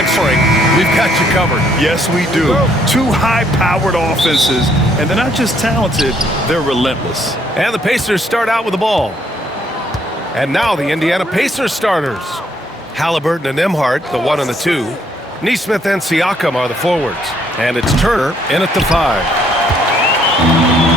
like scoring, we've got you covered. Yes, we do. Two high-powered offenses, and they're not just talented, they're relentless. And the Pacers start out with the ball. And now the Indiana Pacers starters. Halliburton and Nembhard, the 1 and the 2. Nesmith and Siakam are the forwards. And it's Turner in at the 5.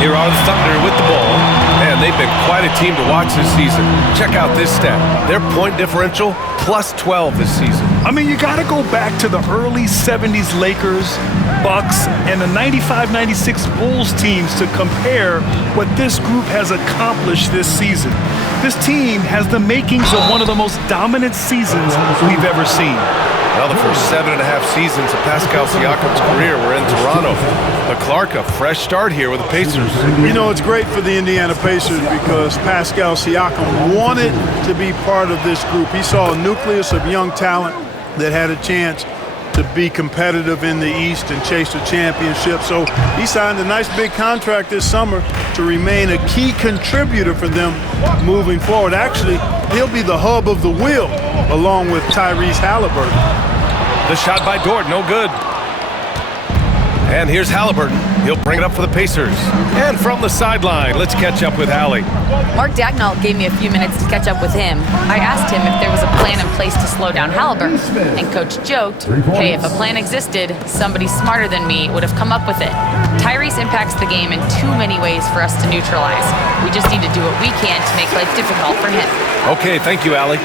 Here are the Thunder with the ball. Man, they've been quite a team to watch this season. Check out this stat. Their point differential, plus 12 this season. I mean, you got to go back to the early 70s Lakers, Bucks, and the 95-96 Bulls teams to compare what this group has accomplished this season. This team has the makings of one of the most dominant seasons we've ever seen. Well, the first 7.5 seasons of Pascal Siakam's career were in Toronto. But Clark, a fresh start here with the Pacers. You know, it's great for the Indiana Pacers because Pascal Siakam wanted to be part of this group. He saw a nucleus of young talent that had a chance to be competitive in the East and chase a championship. So he signed a nice big contract this summer to remain a key contributor for them moving forward. Actually, he'll be the hub of the wheel along with Tyrese Halliburton. The shot by Dort, no good. And here's Halliburton. He'll bring it up for the Pacers. And from the sideline, let's catch up with Hallie. Mark Dagnall gave me a few minutes to catch up with him. I asked him if there was a plan in place to slow down Halliburton, and Coach joked, hey, if a plan existed, somebody smarter than me would have come up with it. Tyrese impacts the game in too many ways for us to neutralize. We just need to do what we can to make life difficult for him. Okay, thank you, Allie.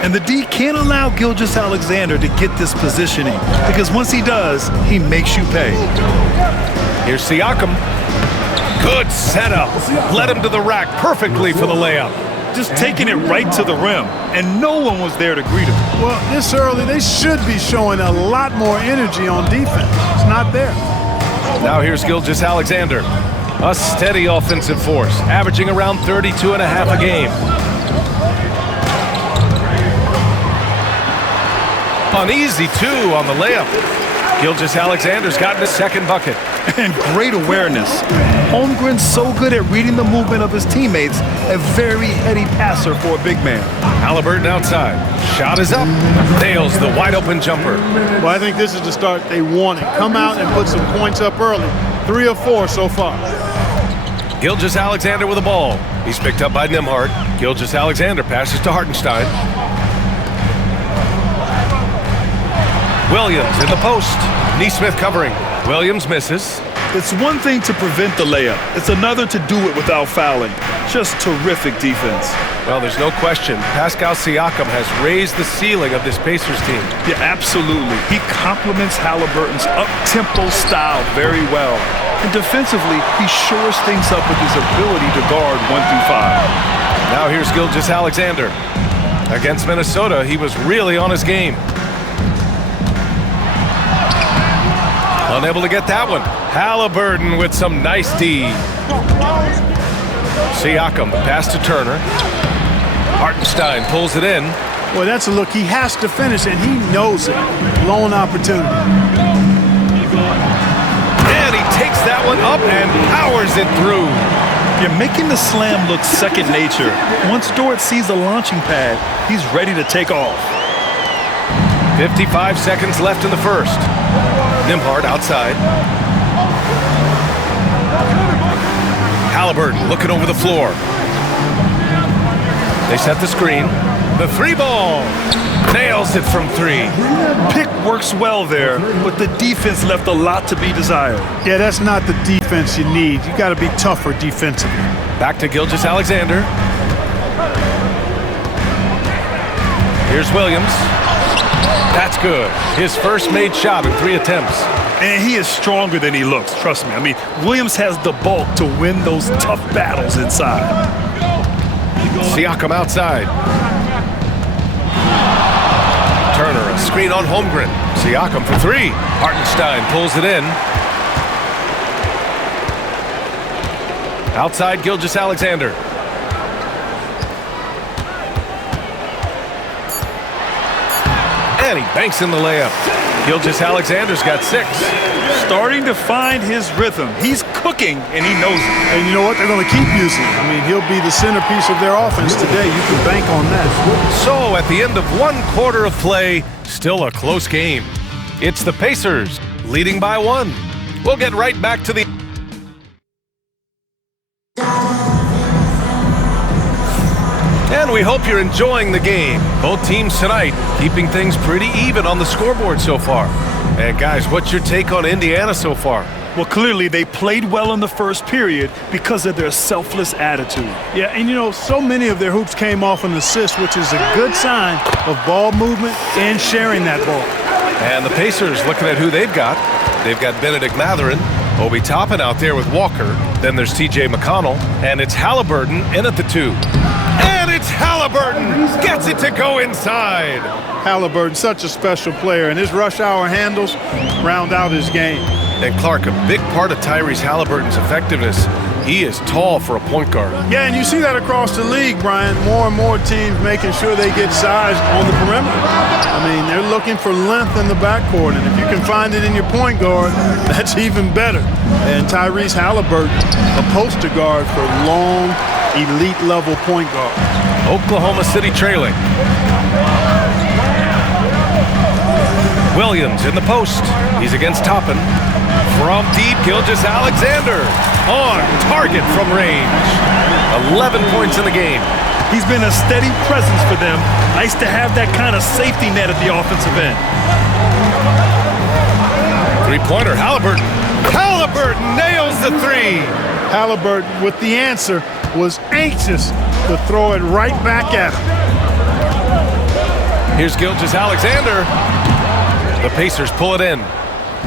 And the D can't allow Gilgeous-Alexander to get this positioning because once he does, he makes you pay. Here's Siakam. Good setup. Led him to the rack perfectly for the layup. Just taking it right to the rim, and no one was there to greet him. Well, this early, they should be showing a lot more energy on defense. It's not there. Now here's Gilgeous-Alexander. A steady offensive force, averaging around 32.5 a game. An easy 2 on the layup. Gilgeous-Alexander's gotten his second bucket. And great awareness. Holmgren's so good at reading the movement of his teammates, a very heady passer for a big man. Halliburton outside. Shot is up. Nails the wide open jumper. Well, I think this is the start they wanted. Come out and put some points up early. 3 of 4 so far. Gilgeous-Alexander with the ball. He's picked up by Nembhard. Gilgeous-Alexander passes to Hartenstein. Williams in the post. Nesmith covering. Williams misses. It's one thing to prevent the layup. It's another to do it without fouling. Just terrific defense. Well, there's no question. Pascal Siakam has raised the ceiling of this Pacers team. Yeah, absolutely. He complements Halliburton's up-tempo style very well. And defensively, he shores things up with his ability to guard 1 through 5. Now here's Gilgeous-Alexander. Against Minnesota, he was really on his game. Unable to get that one. Halliburton with some nice D. Siakam, the pass to Turner. Hartenstein pulls it in. Boy, that's a look. He has to finish, and he knows it. Lone opportunity. And he takes that one up and powers it through. You're making the slam look second nature. Once Dort sees the launching pad, he's ready to take off. 55 seconds left in the first. Nembhard outside. Halliburton looking over the floor. They set the screen. The 3 ball. Nails it from 3. Pick works well there, but the defense left a lot to be desired. Yeah, that's not the defense you need. You got to be tougher defensively. Back to Gilgeous-Alexander. Here's Williams. That's good. His first made shot in 3 attempts. And he is stronger than he looks, trust me. I mean, Williams has the bulk to win those tough battles inside. Siakam outside. Turner, a screen on Holmgren. Siakam for 3. Hartenstein pulls it in. Outside Gilgeous-Alexander. And he banks in the layup. Gilgeous-Alexander's got 6. Starting to find his rhythm. He's cooking, and he knows it. And you know what? They're going to keep using him. I mean, he'll be the centerpiece of their offense today. You can bank on that. So at the end of 1 quarter of play, still a close game. It's the Pacers leading by 1. We'll get right back to the... And we hope you're enjoying the game. Both teams tonight keeping things pretty even on the scoreboard so far. And guys, what's your take on Indiana so far? Well, clearly they played well in the first period because of their selfless attitude. Yeah, and you know, so many of their hoops came off an assist, which is a good sign of ball movement and sharing that ball. And the Pacers, looking at who they've got Benedict Mathurin, Obi Toppin out there with Walker. Then there's T.J. McConnell, and it's Halliburton in at the 2. And it's Halliburton! Gets it to go inside! Halliburton, such a special player, and his rush hour handles round out his game. And Clark, a big part of Tyrese Halliburton's effectiveness, he is tall for a point guard. Yeah, and you see that across the league, Brian. More and more teams making sure they get size on the perimeter. I mean, they're looking for length in the backcourt, and if you can find it in your point guard, that's even better. And Tyrese Halliburton, a poster guard for long, elite-level point guards. Oklahoma City trailing. Williams in the post. He's against Toppin. From deep, Gilgeous-Alexander on target from range. 11 points in the game. He's been a steady presence for them. Nice to have that kind of safety net at the offensive end. Three-pointer, Halliburton. Halliburton nails the 3. Halliburton, with the answer, was anxious to throw it right back at him. Here's Gilgeous-Alexander. The Pacers pull it in.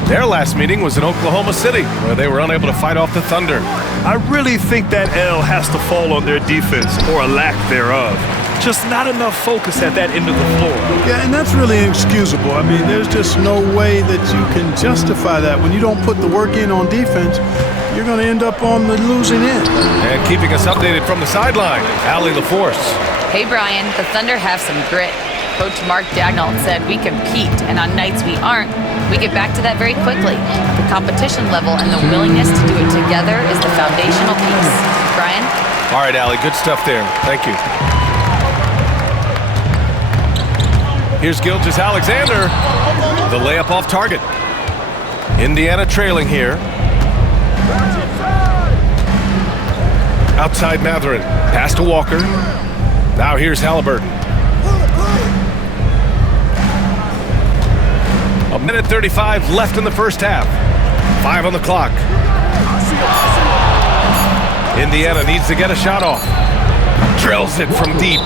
Their last meeting was in Oklahoma City, where they were unable to fight off the Thunder. I really think that L has to fall on their defense, or a lack thereof. Just not enough focus at that end of the floor. Yeah, and that's really inexcusable. I mean, there's just no way that you can justify that. When you don't put the work in on defense, you're going to end up on the losing end. And keeping us updated from the sideline, Allie LaForce. Hey, Brian, the Thunder have some grit. Coach Mark Daigneault said we compete, and on nights we aren't, we get back to that very quickly. The competition level and the willingness to do it together is the foundational piece. Brian? All right, Allie, good stuff there. Thank you. Here's Gilgeous-Alexander. The layup off target. Indiana trailing here. Outside Mathurin. Pass to Walker. Now here's Halliburton. 1:35 left in the first half. 5 on the clock. Indiana needs to get a shot off. Drills it from deep.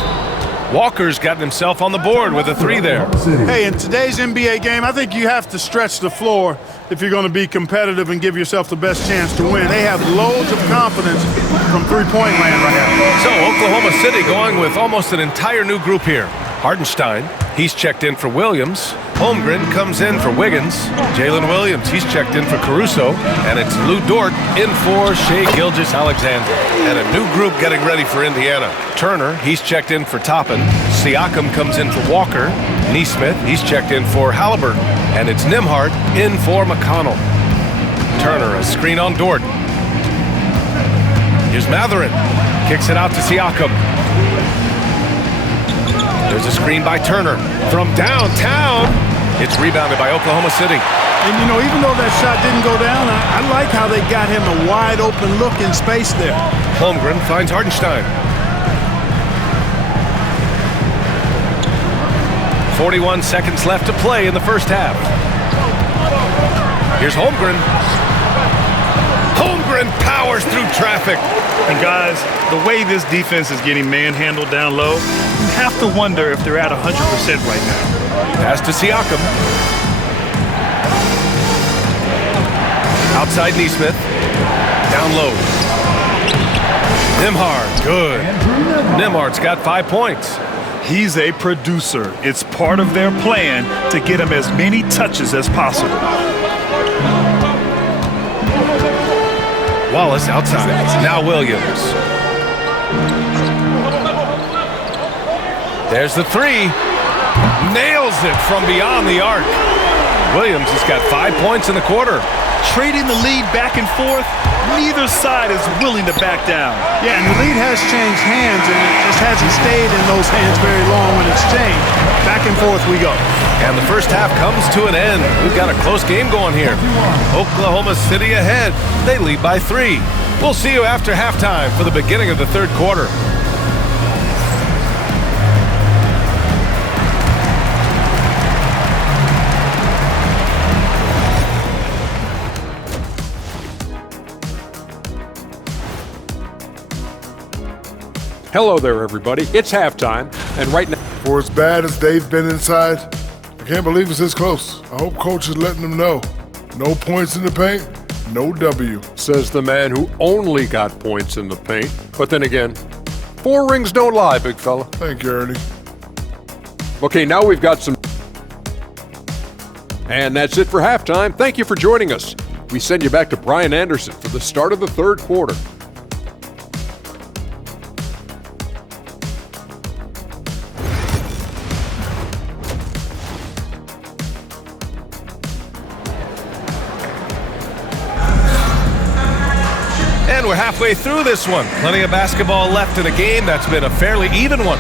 Walker's gotten himself on the board with a 3 there. Hey, in today's NBA game, I think you have to stretch the floor if you're going to be competitive and give yourself the best chance to win. They have loads of confidence from three-point land right now. So Oklahoma City going with almost an entire new group here. Hardenstein, he's checked in for Williams. Holmgren comes in for Wiggins. Jalen Williams, he's checked in for Caruso. And it's Lou Dort in for Shai Gilgeous-Alexander. And a new group getting ready for Indiana. Turner, he's checked in for Toppin. Siakam comes in for Walker. Neesmith, he's checked in for Halliburton. And it's Nembhard in for McConnell. Turner, a screen on Dort. Here's Mathurin. Kicks it out to Siakam. There's a screen by Turner. From downtown, it's rebounded by Oklahoma City. And, you know, even though that shot didn't go down, I like how they got him a wide open look in space there. Holmgren finds Hardenstein. 41 seconds left to play in the first half. Here's Holmgren. Holmgren powers through traffic. And guys, the way this defense is getting manhandled down low, you have to wonder if they're at 100% right now. Pass to Siakam. Outside Neesmith. Down low. Nembhard, good. Nembhard's got 5 points. He's a producer. It's part of their plan to get him as many touches as possible. Wallace outside. Now Williams. There's the 3. Nails it from beyond the arc. Williams has got 5 points in the quarter. Trading the lead back and forth, neither side is willing to back down. Yeah, and the lead has changed hands, and it just hasn't stayed in those hands very long when it's changed. Back and forth we go. And the first half comes to an end. We've got a close game going here. Oklahoma City ahead. They lead by 3. We'll see you after halftime for the beginning of the third quarter. Hello there, everybody. It's halftime, and right now... For as bad as they've been inside, I can't believe it's this close. I hope coach is letting them know. No points in the paint, no W. Says the man who only got points in the paint. But then again, 4 rings don't lie, big fella. Thank you, Ernie. Okay, now we've got some... And that's it for halftime. Thank you for joining us. We send you back to Brian Anderson for the start of the third quarter. And we're halfway through this one. Plenty of basketball left in a game that's been a fairly even one.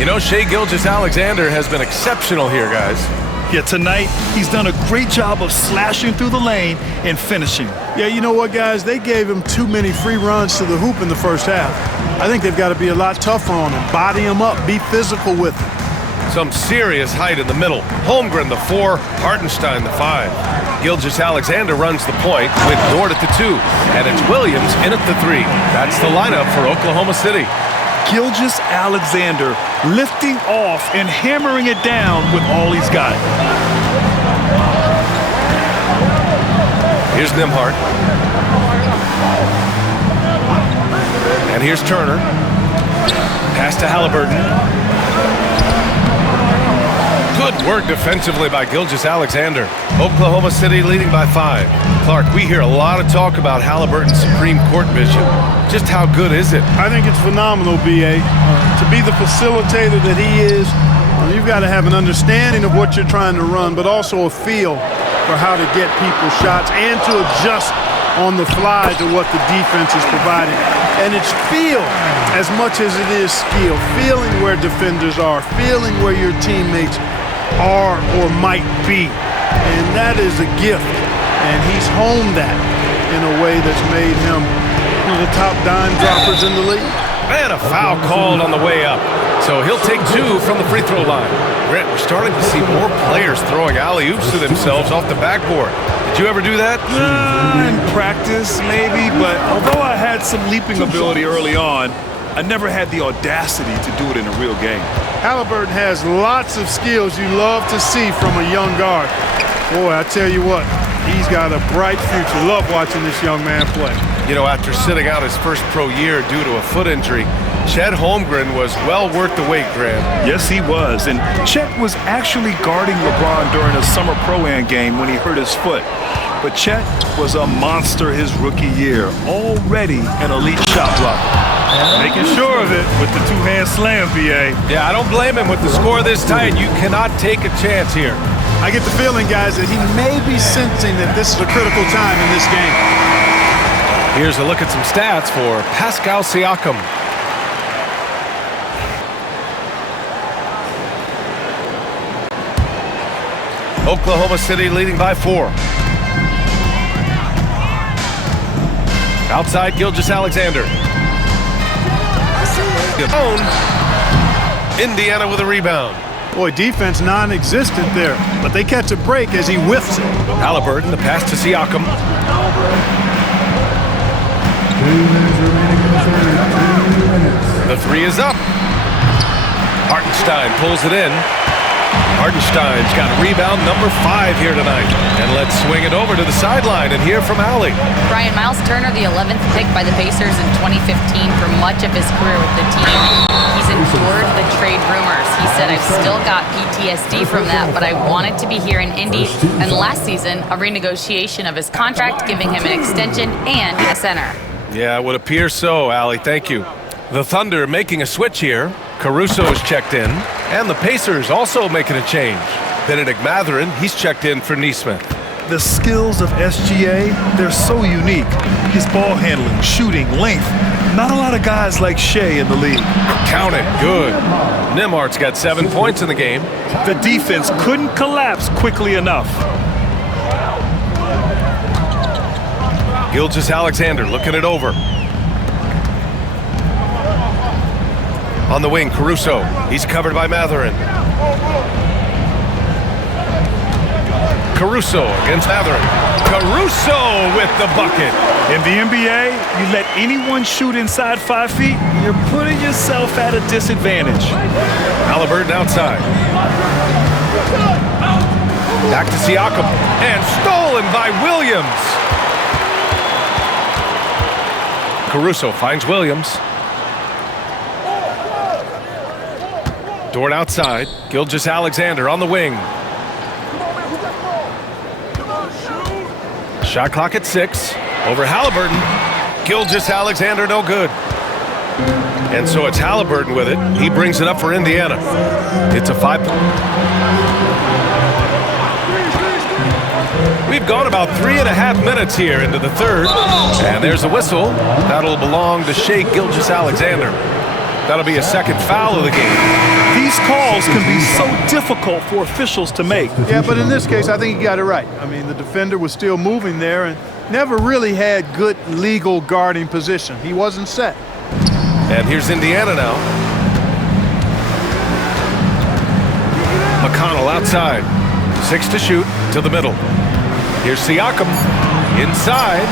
You know, Gilgeous-Alexander has been exceptional here, guys. Yeah, tonight he's done a great job of slashing through the lane and finishing. Yeah, you know what, guys? They gave him too many free runs to the hoop in the first half. I think they've got to be a lot tougher on him. Body him up. Be physical with him. Some serious height in the middle. Holmgren, the 4. Hartenstein, the 5. Gilgeous-Alexander runs the point with Dort at the 2. And it's Williams in at the 3. That's the lineup for Oklahoma City. Gilgeous-Alexander lifting off and hammering it down with all he's got. Here's Nembhard. And here's Turner. Pass to Halliburton. Good work defensively by Gilgeous-Alexander. Oklahoma City leading by 5. Clark, we hear a lot of talk about Halliburton's supreme court vision. Just how good is it? I think it's phenomenal, B.A. To be the facilitator that he is, you've got to have an understanding of what you're trying to run, but also a feel for how to get people shots and to adjust on the fly to what the defense is providing. And it's feel as much as it is skill. Feeling where defenders are, feeling where your teammates are or might be. And that is a gift. And he's honed that in a way that's made him one of the top dime droppers in the league. And a foul called on the way up. So he'll take 2 from the free throw line. Brent, we're starting to see more players throwing alley-oops to themselves off the backboard. Did you ever do that? In practice, maybe, but although I had some leaping ability early on, I never had the audacity to do it in a real game. Halliburton has lots of skills you love to see from a young guard. Boy, I tell you what, he's got a bright future. Love watching this young man play. You know, after sitting out his first pro year due to a foot injury, Chet Holmgren was well worth the wait, Grant. Yes, he was. And Chet was actually guarding LeBron during a summer Pro-Am game when he hurt his foot. But Chet was a monster his rookie year, already an elite shot blocker. Making sure of it with the two-hand slam, B.A. Yeah, I don't blame him with the score this tight. You cannot take a chance here. I get the feeling, guys, that he may be sensing that this is a critical time in this game. Here's a look at some stats for Pascal Siakam. Oklahoma City leading by 4. Outside, Gilgeous-Alexander. Indiana with a rebound. Boy, defense non-existent there, but they catch a break as he whiffs it. Halliburton, the pass to Siakam. The 3 is up. Hartenstein pulls it in. Hartenstein's got rebound number 5 here tonight. And let's swing it over to the sideline and hear from Allie. Brian, Miles Turner, the 11th pick by the Pacers in 2015 for much of his career with the team. He's endured the trade rumors. He said, I've still got PTSD from that, but I wanted to be here in Indy. And last season, a renegotiation of his contract, giving him an extension and a center. Yeah, it would appear so, Allie. Thank you. The Thunder making a switch here. Caruso is checked in. And the Pacers also making a change. Benedict Mathurin, he's checked in for Neesmith. The skills of SGA, they're so unique. His ball handling, shooting, length. Not a lot of guys like Shea in the league. Count it, good. Nembhard's got 7 points in the game. The defense couldn't collapse quickly enough. Gilgeous-Alexander looking it over. On the wing, Caruso. He's covered by Mathurin. Caruso against Mathurin. Caruso with the bucket. In the NBA, you let anyone shoot inside 5 feet, you're putting yourself at a disadvantage. Halliburton outside. Back to Siakam. And stolen by Williams. Caruso finds Williams. Dort outside. Gilgeous-Alexander on the wing. Shot clock at 6. Over Halliburton. Gilgeous-Alexander no good. And so it's Halliburton with it. He brings it up for Indiana. It's a 5-point. We've gone about 3.5 minutes here into the third. And there's a whistle. That'll belong to Shai Gilgeous-Alexander. That'll be a second foul of the game. These calls can be so difficult for officials to make. Yeah, but in this case, I think he got it right. I mean, the defender was still moving there and never really had good legal guarding position. He wasn't set. And here's Indiana now. McConnell outside. 6 to shoot to the middle. Here's Siakam inside.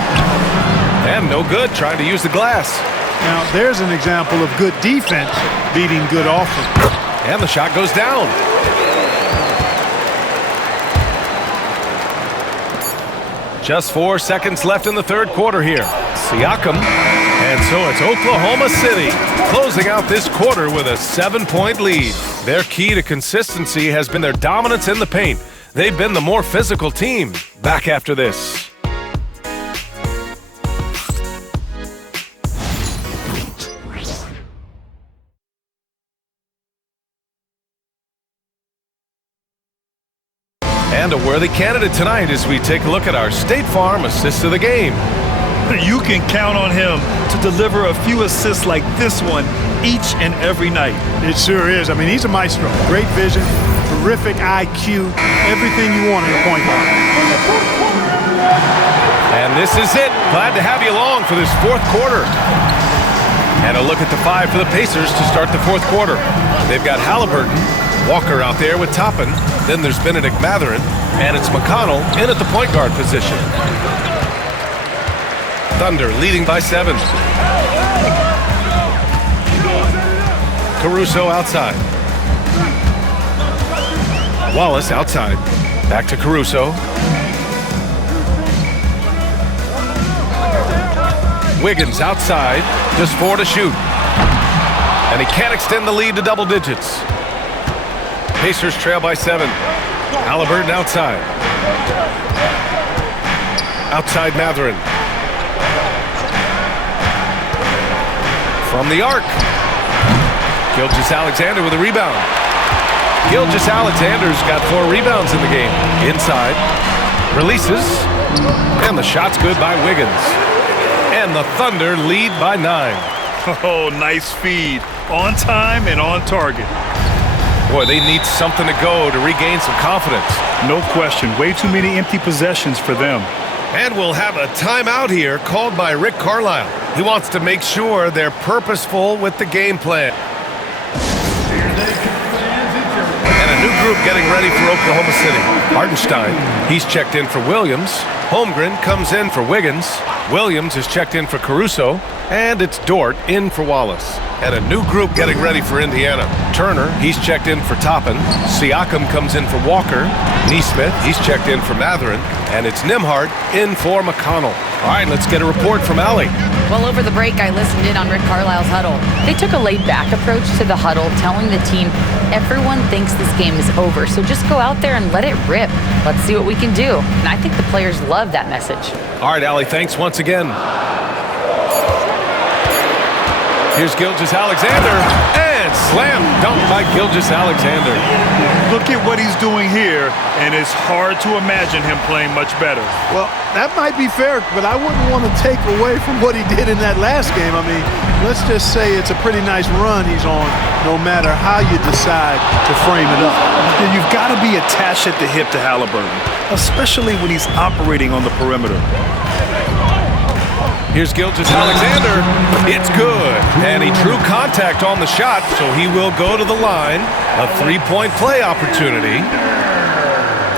And no good, trying to use the glass. Now, there's an example of good defense beating good offense. And the shot goes down. Just 4 seconds left in the third quarter here. Siakam. And so it's Oklahoma City closing out this quarter with a 7-point lead. Their key to consistency has been their dominance in the paint. They've been the more physical team. Back after this. And a worthy candidate tonight as we take a look at our State Farm assist of the game. You can count on him to deliver a few assists like this one each and every night. It sure is. I mean, he's a maestro. Great vision, terrific IQ, everything you want in a point guard. And this is it. Glad to have you along for this fourth quarter. And a look at the 5 for the Pacers to start the fourth quarter. They've got Halliburton, Walker out there with Toppin. Then there's Benedict Mathurin, and it's McConnell in at the point guard position. Thunder leading by 7. Caruso outside. Wallace outside. Back to Caruso. Wiggins outside. Just 4 to shoot. And he can't extend the lead to double digits. Pacers trail by 7. Halliburton outside. Outside Mathurin. From the arc. Gilgeous-Alexander with a rebound. Gilgeous-Alexander's got 4 rebounds in the game. Inside. Releases. And the shot's good by Wiggins. And the Thunder lead by 9. Oh, nice feed. On time and on target. Boy, they need something to go to regain some confidence. No question. Way too many empty possessions for them. And we'll have a timeout here called by Rick Carlisle. He wants to make sure they're purposeful with the game plan. And a new group getting ready for Oklahoma City. Hartenstein, he's checked in for Williams. Holmgren comes in for Wiggins. Williams is checked in for Caruso. And it's Dort in for Wallace. And a new group getting ready for Indiana. Turner, he's checked in for Toppin. Siakam comes in for Walker. Neesmith, he's checked in for Mathurin. And it's Nembhard in for McConnell. All right, let's get a report from Allie. Well, over the break, I listened in on Rick Carlisle's huddle. They took a laid-back approach to the huddle, telling the team, everyone thinks this game is over, so just go out there and let it rip. Let's see what we can do. And I think the players love that message. All right, Allie, thanks once again. Here's Gilgeous-Alexander, and Slam dunk by Gilgeous-Alexander. Look at what he's doing here, and it's hard to imagine him playing much better. Well, that might be fair, but I wouldn't want to take away from what he did in that last game. I mean, let's just say it's a pretty nice run he's on, no matter how you decide to frame it up. And you've got to be attached at the hip to Halliburton, especially when he's operating on the perimeter. Here's Gilgeous-Alexander. It's good. And he drew contact on the shot, so he will go to the line. A three-point play opportunity.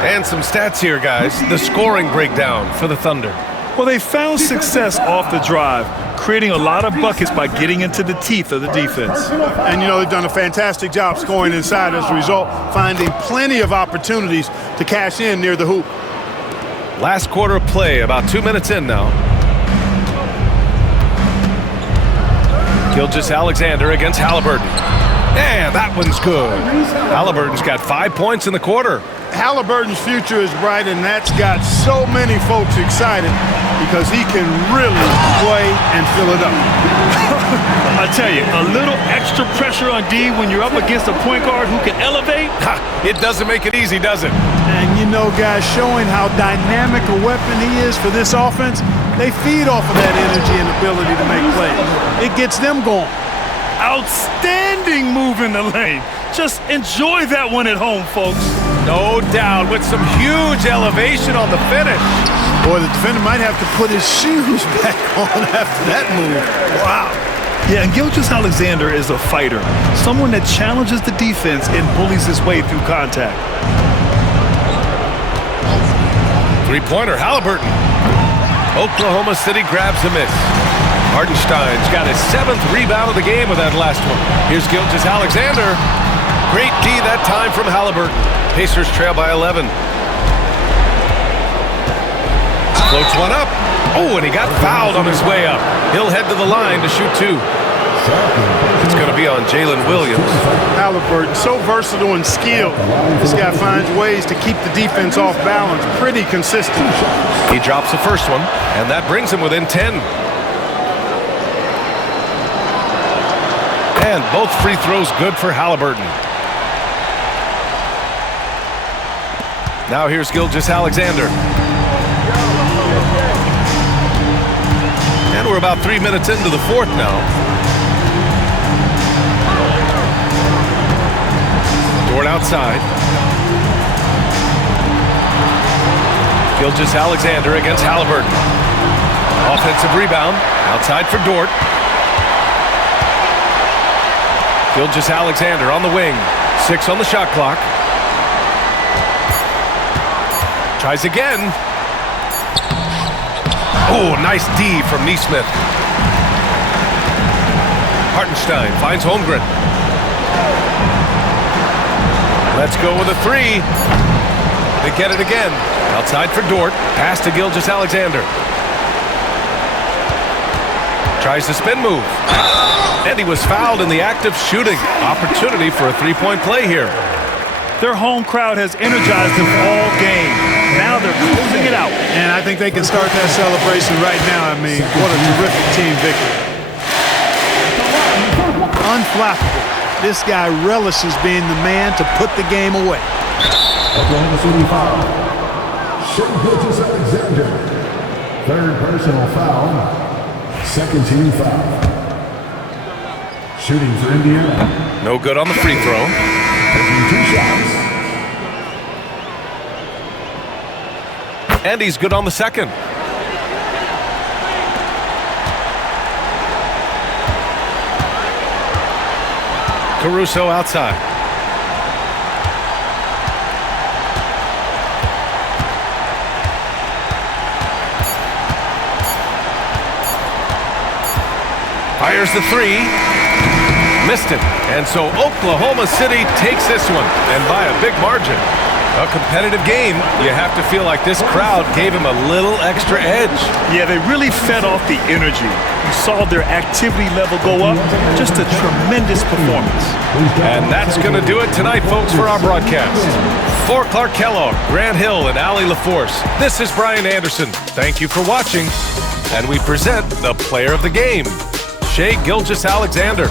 And some stats here, guys. The scoring breakdown for the Thunder. Well, they found success off the drive, creating a lot of buckets by getting into the teeth of the defense. And, you know, they've done a fantastic job scoring inside as a result, finding plenty of opportunities to cash in near the hoop. Last quarter of play, about 2 minutes in now. Gilgeous-Alexander against Halliburton. And that one's good. Halliburton's got 5 points in the quarter. Halliburton's future is bright, and that's got so many folks excited because he can really play and fill it up. I tell you, a little extra pressure on D when you're up against a point guard who can elevate. It doesn't make it easy, does it? And you know, guys, showing how dynamic a weapon he is for this offense, they feed off of that energy and ability to make plays. It gets them going. Outstanding move in the lane. Just enjoy that one at home, folks. No doubt, with some huge elevation on the finish. Boy, the defender might have to put his shoes back on after that move. Wow. Yeah, and Gilgeous-Alexander is a fighter, someone that challenges the defense and bullies his way through contact. Three-pointer, Halliburton. Oklahoma City grabs a miss. Hartenstein's got his 7th rebound of the game with that last one. Here's Gilgeous-Alexander. Great D that time from Halliburton. Pacers trail by 11. Floats one up. Oh, and he got fouled on his way up. He'll head to the line to shoot 2. It's going to be on Jalen Williams. Halliburton, so versatile and skilled. This guy finds ways to keep the defense off balance. Pretty consistent. He drops the first one, and that brings him within 10. And both free throws good for Halliburton. Now here's Gilgeous-Alexander. And we're about 3 minutes into the fourth now. Dort outside. Gilgeous-Alexander against Halliburton. Offensive rebound. Outside for Dort. Gilgeous-Alexander on the wing. 6 on the shot clock. Tries again. Oh, nice D from Nesmith. Hartenstein finds Holmgren. Let's go with a 3. They get it again. Outside for Dort. Pass to Gilgeous-Alexander. Tries the spin move. And he was fouled in the act of shooting. Opportunity for a three-point play here. Their home crowd has energized them all game. Now they're closing it out. And I think they can start that celebration right now. I mean, what a terrific team victory. Unflappable. This guy relishes being the man to put the game away. Oklahoma City foul. Gilgeous-Alexander. 3rd personal foul. 2nd team foul. Shooting for Indiana. No good on the free throw. Taking 2 shots. And he's good on the second. Caruso outside. Fires the 3. Missed it. And so Oklahoma City takes this one, and by a big margin. A competitive game. You have to feel like this crowd gave him a little extra edge. Yeah, they really fed off the energy. You saw their activity level go up. Just a tremendous performance. And that's going to do it tonight, folks, for our broadcast. For Clark Kellogg, Grant Hill, and Allie LaForce, this is Brian Anderson. Thank you for watching. And we present the player of the game, Shai Gilgeous-Alexander.